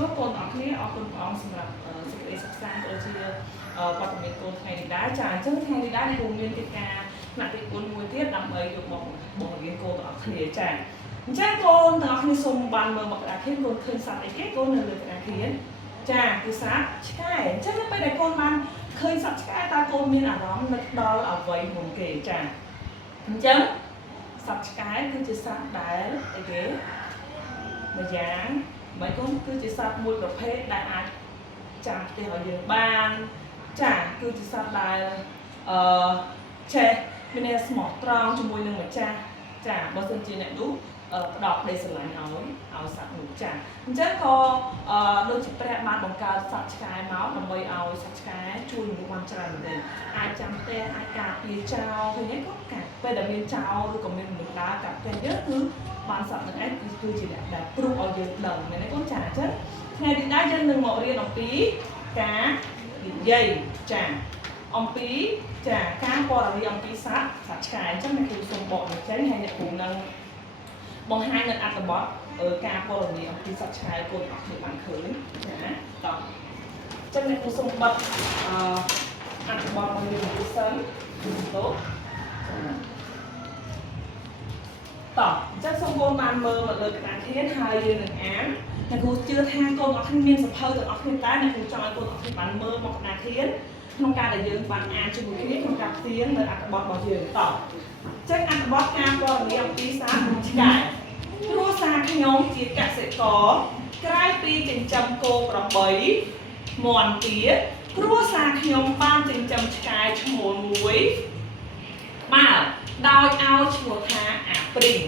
ចូលកូនអរគ្នាអរគុណព្រះអង្គសម្រាប់សេចក្តីសិក្សាក៏ជាវត្តមានកូនថ្ងៃនេះដែរចាអញ្ចឹងថ្ងៃនេះដែរគ្រូមានកិច្ចការផ្នែកទី4មួយទៀតដើម្បីយកមកបង្រៀនកូនទាំងអស់គ្នាចាអញ្ចឹងកូនទាំងអស់គ្នាសូមបានមើលមកក្តារខៀនកូនឃើញសត្វអីគេកូននៅលើក្តារខៀនចាគឺសត្វឆ្កែអញ្ចឹងនៅពេលដែលកូនបានឃើញសត្វឆ្កែតើកូនមានអារម្មណ៍នឹកដល់អ្វីមុនគេចាអញ្ចឹងសត្វឆ្កែគឺជាសត្វដែលអីគេម្យ៉ាងបើកូនគឺជាសត្វមួយប្រភេទដែលអាចចាំផ្ទះឲ្យយើងបានចាគឺជាសត្វដែលចេះមានស្មោះត្រង់ជាមួយនឹងម្ចាស់ចាបើសិនជាអ្នកនោះផ្ដោតក្តីស្រឡាញ់ឲ្យសត្វនោះចាអញ្ចឹងក៏ដូចជាព្រះបានបង្កើតសត្វឆ្កែមកដើម្បីឲ្យសត្វឆ្កែជួយមនុស្សបានច្រើនមែនទេអាចចាំផ្ទះអាចការពារចោលឃើញទេក៏កាពេលដែលមានចោលឬក៏មានមនុស្សដើរកាត់ផ្ទះយើងគឺបានសត្វនឹងឯងគឺជាអ្នកដែលព្រុសឲ្យយើងដឹងមែនទេកូនចាអញ្ចឹងថ្ងៃនេះដែរយើងនឹងមករៀនអំពីការនិយាយចាអំពីចាការពណ៌នាអំពីសត្វឆ្កែអញ្ចឹងអ្នកគ្រូសូមបកមកចេញហើយអ្នកគ្រូនឹងបង្ហាញនៅអត្ថបទការពណ៌នាអំពីសត្វឆ្កែកូនអរគ្នាបានឃើញចាតោះអញ្ចឹងអ្នកគ្រូសូមបិទអត្ថបទមួយនេះសិនតោះតោះអញ្ចឹងសូមកូនបានមើលមកលើក្តារខៀនហើយយើងនឹងអានអ្នកគ្រូជឿថាកូនអរគ្នាមានសភៅទាំងអស់គ្នាតែអ្នកគ្រូចង់ឲ្យកូនអរគ្នាបានមើលមកក្តារខៀនក្នុងការដែលយើងបានអានជាមួយគ្នាក្នុងការផ្ទៀងនៅអត្ថបទរបស់យើងតោះចឹងអត្ថបទការពណ៌នាអំពីសត្វឆ្កែគ្រួសារខ្ញុំជាកសិករក្រៅពីចិញ្ចឹមគោក្របីមាន់ទាគ្រួសារខ្ញុំបានចិញ្ចឹមឆ្កែឈ្មោលមួយបើដោយឲ្យឈ្មោះថាអាព្រីង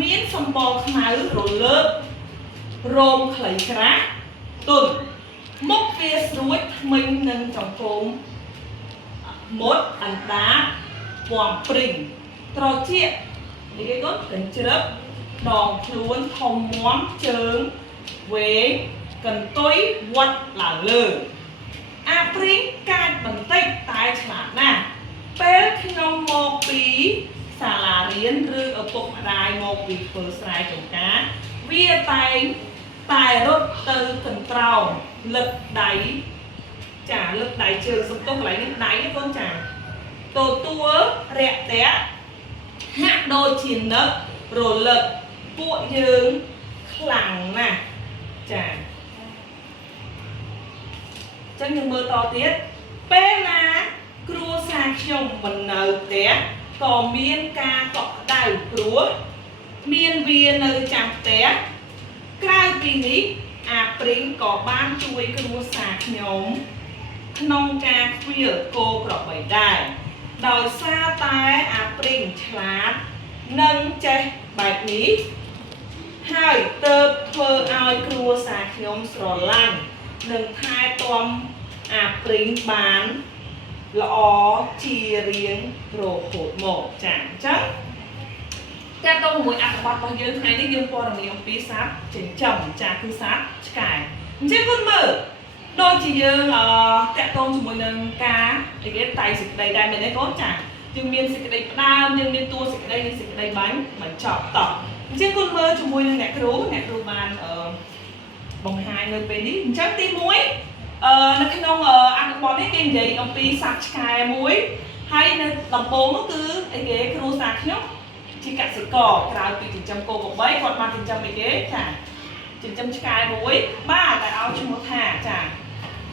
មានសម្បកខ្មៅរលើករោមខ្លីក្រាស់ទន់មុខវាស្រួចធ្មេញនឹងចង្កូមមុតអណ្ដាតពំព្រីងត្រចៀកនេះគេគាត់កញ្ជ្រឹបដងខ្លួនធំមាំជើងវែងកន្ទុយវត្តឡើងលើអាព្រីងកាចបន្តិចតែឆ្លាតណាស់ពេលខ្ញុំមកពីសាលារៀនឬឪពុកម្ដាយមកពីធ្វើស្រែចម្ការវាតែរត់ទៅកន្ត្រោមលឹកដៃចាលឹកដៃជើងសំទុះកន្លែងនេះដៃកូនចាទទួលរាក់ទាក់ហាក់ដូចជានឹករលឹកពួកយើងខ្លាំងណាស់ចាចឹងយើងមើលតទៀតពេលណាគ្រួសារខ្ញុំមិននៅផ្ទះក៏មានការកក់ក្ដៅព្រោះមានវានៅចាំផ្ទះក្រៅពីនេះអាព្រីងក៏បានជួយគ្រួសារខ្ញុំក្នុងការខ្វៀលគោក្របីដែរដោយសារតែអាព្រីងឆ្លាតនិងចេះបែបនេះហើយទើបធ្វើឲ្យគ្រួសារខ្ញុំស្រឡាញ់និងថែទាំអាព្រីងបានល្អជារៀងរហូតមកចាអញ្ចឹងតែតោះមួយអត្ថបទរបស់យើងថ្ងៃនេះយើងពណ៌នាអំពីសត្វចិញ្ចឹមចាគឺសត្វឆ្កែអញ្ចឹងគុណមើលដូចជាយើងតាក់ទងជាមួយនឹងការនិយាយតៃសេចក្តីដែរមែនទេកូនចាយើងមានសេចក្តីផ្ដើមយើងមានតួសេចក្តីនិងសេចក្តីបញ្ចប់តោះអញ្ចឹងគុណមើលជាមួយនឹងអ្នកគ្រូបានបង្ហាញនៅពេលនេះអញ្ចឹងទី1នៅក្នុងអត្ថបទនេះគេនិយាយអំពីសត្វឆ្កែមួយហើយនៅដំបូងនោះគឺអីគេគ្រួសារខ្ញុំជាកសិករក្រៅពីចិញ្ចឹមគោក្របីគាត់បានចិញ្ចឹមអីគេចាចិញ្ចឹមឆ្កែមួយបាទតែឲ្យឈ្មោះថាចា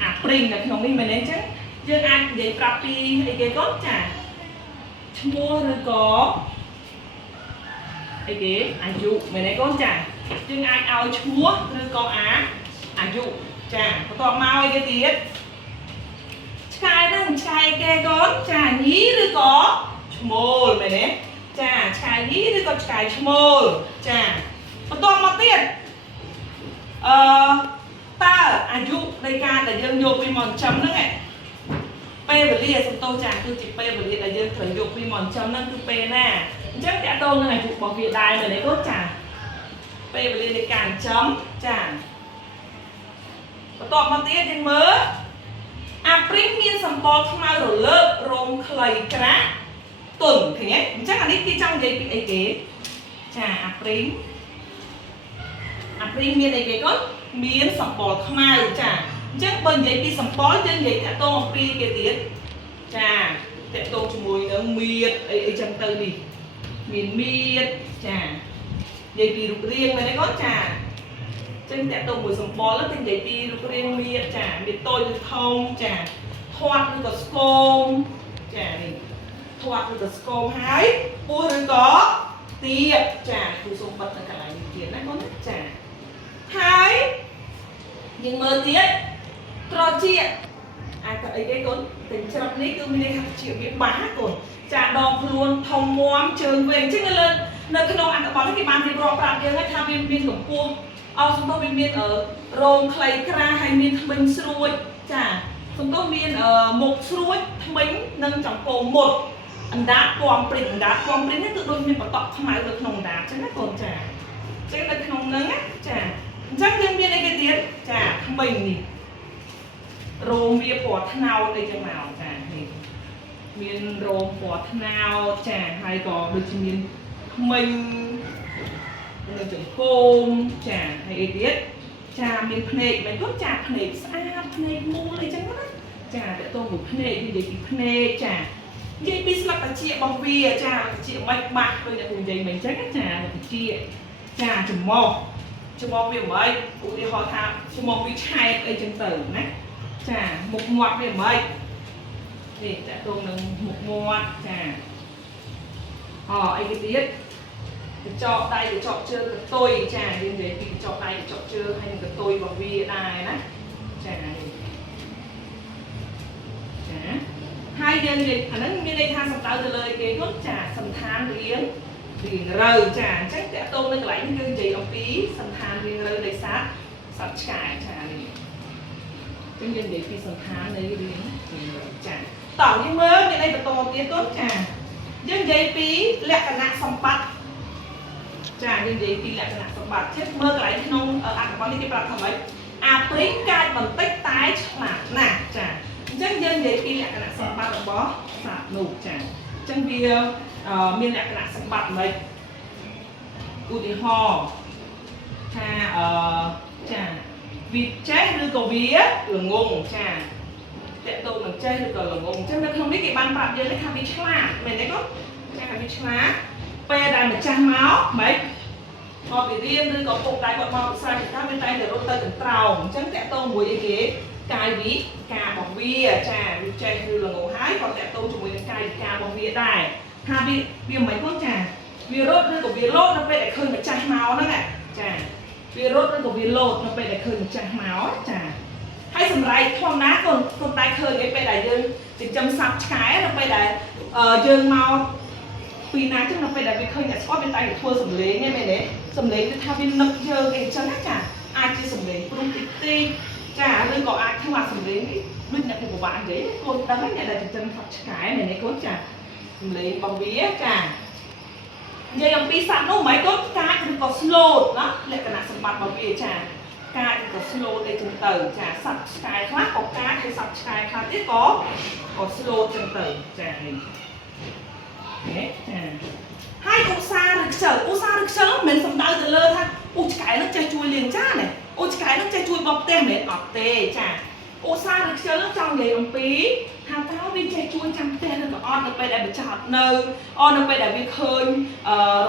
អាព្រីងនៅក្នុងនេះមែនទេអញ្ចឹងយើងអាចនិយាយប្រាប់ពីអីគេគាត់ចាឈ្មោះឬក៏អីគេអាយុមែនទេកូនចាយើងអាចឲ្យឈ្មោះឬក៏អាយុចាបន្ទាប់មកអីគេទៀតឆ្កែហ្នឹងឆ្កែគេកូនចាញីឬក៏ឈ្មោលមែនទេចាឆ្កែញីឬក៏ឆ្កែឈ្មោលចាបន្ទាប់មកទៀតតើអាយុនៃការដែលយើងយកវាមកចិញ្ចឹមហ្នឹងពេលវេលាសំទោសចាគឺជាពេលវេលាដែលយើងត្រូវយកវាមកចិញ្ចឹមហ្នឹងគឺពេលណាអញ្ចឹងតើតើនឹងអាយុរបស់វាដែរមែនទេកូនចាពេលវេលានៃការចិញ្ចឹមចាបន្ទាប់មកទៀតយើងមើលអាព្រីងមានសម្បកខ្មៅរលើករោមខ្លីក្រាស់ទន់ឃើញទេអញ្ចឹងអានេះគេចង់និយាយពីអីគេចាអាព្រីង à pring miên này cái con miên sập bò khai chả chắc bên vậy đi sập bò trên vậy đã to pri cái tiếng chả để tô cho mùi nó miệt ấy chân tư đi miền miệt chả vậy đi rụt riêng này đấy có chả chân để tô mùi sập bò lắm trên vậy đi rụt riêng miệt chả miệt tôi được thông chả thoát được scone chả này thoát được scone hái bua được có tiệt chả phụ dụng bật cả lại tiền đấy có nhất chả hái nhưng mơ tiết trò chuyện cái con tình trong này cứ mình chịu biết bá còn chả đọc luôn thông muam trường về chứ lên nơi cái nông ăn các bạn cái bàn thì rò bạc giờ ngay tham biên của cua chúng tôi biên ở rồng clay kra hay biên mình xuôi chả chúng tôi biên ở một xuôi mình nâng trong cổ một anh đá quam prin hết tự đôi mình bảo tọt không ai được nồng đá chứ nó còn chả chứ là nồng nắng á chả chắc nhân viên này cái tiếng chả mình thì rôm bia bọt nào đây cho nào chả thì miền rôm bọt nào chả hay có được miền mình được chủng côm chả hay tiết chả miền phê mình có chả phê xa phê mua lấy chẳng hết chả để tôi một phê đi để phê chả dây pin là cái chị bằng bia chả chị mạch bạc tôi đã cùng dây mình chắc chả là chị chả chủng mò việc mấy cũng đi họ tham chủng mò vi chai ở chân tử nè chả một ngoặt về mấy thì sẽ tôm được một ngoặt chả anh cái tiết cái chọ đây cái chọ chưa cái tôi chả nên để cái chọ đây cái chọ chưa hay cái tôi bằng vi đài đó chả hai dân dịch anh ấy đây tha sầm tao từ lời cái cốt chả sầm than riêng thì rời chả chắc sẽ tôm lên lại như gì ông tí sầm than riêng rời đây sát sập chải chả này cái dân dịch thì sầm than đấy riêng chả tỏ như mơ cái đây là to tiếng tốt chả dân dịch tí lẹ cả nặng sầm bát chả dân dịch tí lẹ cả nặng sầm bát chết mơ cái lại không ở ăn bao nhiêu cái bát không ấy prí cài bằng tích tái mà nè chả chắc dân để pin lại cái nặng sầm bát bó sạt nụ chả chân bia miên lại cái nặng sầm bát này u thì ho chả vịt chết đưa cầu vía là ngùng chả tệ tôi bằng chơi được là ngùng chắc nó không biết cái ban bạc giờ nó tham bị chả mình đấy có chả bị chả pe đàn một trang máu mấy họ bị riêng đưa cầu phục đại bọn họ sai thì ta bên tay để rốt tay cần trào chắc tệ tôi mùi cái cài ví cà bọc bia trà vịt chay như là ngủ hái còn tẹt tôm chúng mình cài cà bọc bia đài ha bia mấy con trà bia rốt nó của bia lốt nó về lại khơi một chai máu đó nè trà bia rốt nó của bia lốt nó về lại khơi một chai máu trà hay sầm rai thon ná còn tay khơi cái về lại dương chỉ chăm sóc cái nó về lại dương mau vì ná chứ nó về lại vì khơi nhà shop bên tay để thua sầm lế nghe mày đấy sầm lế thì thao viên nấp dơ cái chân hết trà ai chơi sầm lế cũng tít tít chả đừng có ai không làm đến bên nhận của bạn đấy con ta nói là chân thật cái này này có chả lấy bằng bía chả giờ dòng pi sẵn nó mấy tốt cá đừng có slow đó lại cả nặng sầm bạt bằng bía chả cá đừng có slow đây chân tử chả sập cái khác có cá hay sập cái khác ít có slow chân tử chả này đấy chả hai u sa được chở mình sầm đau từ lơ tha cái nó chơi chui liền chả này cái nó chơi chui bọc tem để ọt tê chả xa được chơi nó trong nghề ông pí hàng tháo viên chơi chui trong tem nó on được bay đại bị chặt nơi on được bay đại bị khơi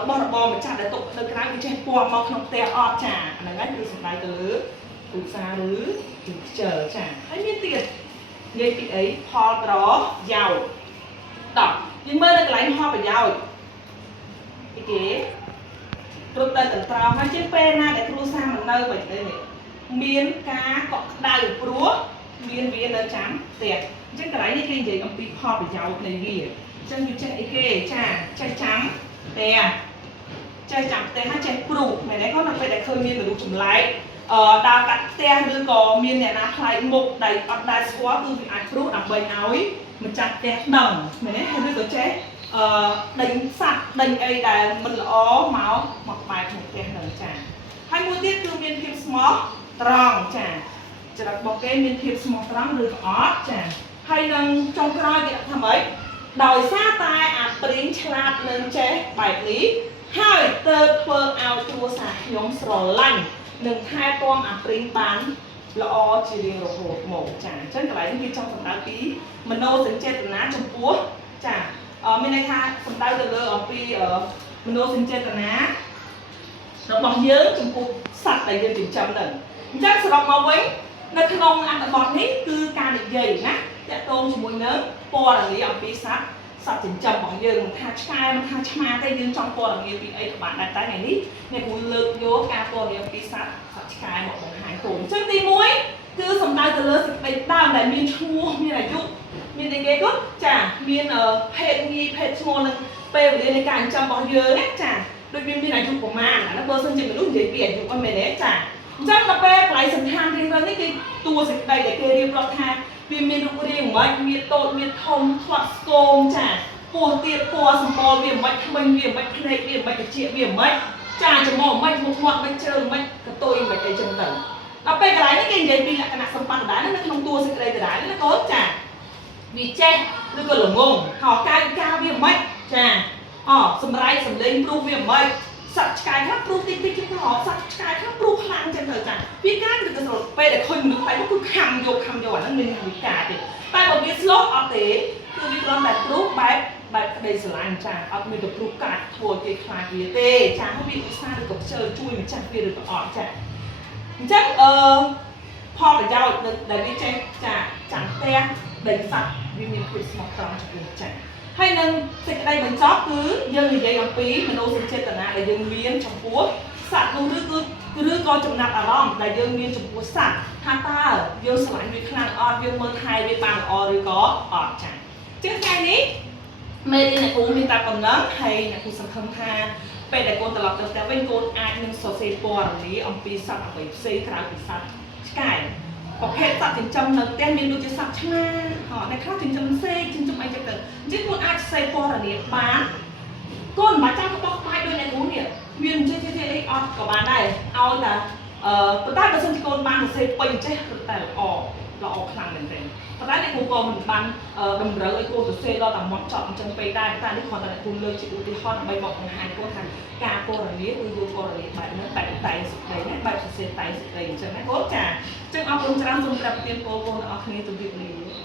bò mà chặt để tụ được cái bị chơi qua mọc trong tem ọt chả là ngay từ sân bay từ xa rứ chờ chả thấy miên tiền nghề bị ấy ho đó giàu đọc nhưng mới được lấy ho phải giàu cái kế rồi tay tận trào hai chiếc pe na để cua sa mình nơi vậy đây này miên cá cọ đầy prúa miên viên nó trắng tiệt chắc cái đấy như cái gì ông pin kho phải giàu này gì chân như chạy kê chai trắng tè chai trắng tè hai chai prú này đấy có là phải để khơi miên để đủ chủng lại đào cắt tè đưa có miên này là khai mục đầy ở đài squat từ ai prú làm bầy áo ấy mình chặt tè đằng này đấy hay đưa có chế đánh sạch đánh ấy là mình ó máu mặc bài một cái đằng trà hay mua tiết từ miền phim small tròn trà chỉ đặt một cái miền phim small tròn được ó trà hay đang trong cái gì thầm ấy đòi xa tai prin chlat nên chế bài lý hai tơ phơ ao chua sạc nhóm sờ lạnh នឹងថែទាំអាព្រីងបានល្អជារៀងរហូតមកចាអញ្ចឹងកន្លែងនេះគេចង់សម្ដៅពីមនោសញ្ចេតនាចំពោះចាមានន័យថាសម្ដៅទៅលើអំពីមនោសញ្ចេតនារបស់យើងចំពោះសត្វដែលយើងចិញ្ចឹមហ្នឹងអញ្ចឹងសរុបមកវិញនៅក្នុងអត្ថបទនេះគឺការនិយាយណាតាក់ទងជាមួយនឹងពណ៌នាអំពីសត្វចិញ្ចឹមរបស់យើងមិនថាឆ្កែមិនថាឆ្មាទេយើងចង់ពណ៌នាពីអីក៏បានដែរតែថ្ងៃនេះអ្នកគ្រូលើកយកការពណ៌នាពីសត្វឆ្កែមកបង្ហាញគោលអញ្ចឹងទី1គឺសំដៅទៅលើសេចក្តីដើមដែលមានឈ្មោះមានអាយុមានអីគេក៏ចាមានភេទងាយភេទឈ្មោះនឹងពេលវេលានៃការចិញ្ចឹមរបស់យើងណាចាដូចមានអាយុប្រមាណអានោះបើសិនជាមនុស្សនិយាយពីអាយុអត់មែនទេចាអញ្ចឹងដល់ពេលកន្លែងសន្តានរៀងៗនេះគឺតួសេចក្តីដែលគេរៀបរាប់ថាវាមានរូបរាងមិនមានតូចមានធំធ្លាក់ស្គមចាពោះទៀតពណ៌សម្បល់វាមិនថ្មិញវាមិនភ្នែកវាមិនត្រចៀកវាមិនចាច្រមុះមិនមុខមាត់មិនជើងមិនកតុយមិនអីចឹងទៅដល់ពេលកន្លែងនេះគេនិយាយពីលក្ខណៈសម្បត្តិដែរនៅក្នុងតួសេចក្តីដែរណាកូនចាវាចេះឬក៏ល្ងងហៅកាយវិការវាមិនចាសម្រែកសម្លេងព្រោះវាមិនសត្វឆ្កែខ្លះព្រោះតិចតិចទៅសត្វឆ្កែខ្លះព្រោះខ្លាំងចឹងទៅចាវាការគឺទៅពេលដែលឃើញមនុស្សបែបនោះគឺខំយកអាហ្នឹងមានវិការទេតែបើវាស្លប់អត់ទេគឺវាគ្រាន់តែព្រោះបែបក្តីស្រឡាញ់ចាអត់មានទៅព្រោះកាត់ធ្វើគេខ្លាចវាទេចាហើយវាឧស្សាហ៍ឬក៏ខ្ជិលជួយម្ចាស់វាឬក៏អត់ចាអញ្ចឹងផលប្រយោជន៍ដែលវាចេះចាចាំផ្ទះដេញសត្វវាមានភាពស្មោះត្រង់ចំពោះចាហើយនឹងសេចក្តីបញ្ចប់គឺយើងនិយាយអំពីមនោសញ្ចេតនាដែលយើងមានចំពោះសត្វនោះឬក៏ចំណាប់អារម្មណ៍ដែលយើងមានចំពោះសត្វថាតើយើងស្រឡាញ់វាខ្លាំងអត់យើងមើលថែវាបានល្អឬក៏អត់ចាចឹងថ្ងៃនេះមេរៀនអ្នកគ្រូមានតែប៉ុណ្ណឹងហើយអ្នកគ្រូសង្ឃឹមថាពេលដែលកូនត្រឡប់ទៅផ្ទះវិញកូនអាចនឹងសរសេរពណ៌នាអំពីសត្វអ្វីផ្សេងក្រៅពីសត្វឆ្កែប្រភេទសត្វចិញ្ចឹមនៅផ្ទះមានដូចជាសត្វឆ្មាអ្នកខ្លះចិញ្ចឹមសេកចិញ្ចឹមអីចឹងទៅអញ្ចឹងកូនអាចសេពណ៌នាបានកូនមិនបាច់ចាំក្បោះក្បាយដូចអ្នកគ្រូនេះមានចេះអីអត់ក៏បានដែរឲ្យតែប៉ុន្តែបើសិនជាកូនបានសរសេរពេញចេះគឺតែល្អខ្លាំងមែនទេប៉ុន្តែអ្នកគ្រូក៏មិនបានតម្រូវឲ្យកូនសរសេរដល់តែមកចប់អញ្ចឹងពេកដែរតែនេះគ្រាន់តែអ្នកគ្រូលើកជាឧទាហរណ៍ដើម្បីមកបង្ហាញកូនថាការពណ៌នាគឺយកពណ៌នាបែបហ្នឹងបែបតែសេចក្តីណាបែបសរសេរតែសេចក្តីអញ្ចឹងណាកូនចាអញ្ចឹងអរគុណច្រើនសូមប្រាប់ទានពរកូនទាំងអស់គ្នាជម្រាបលា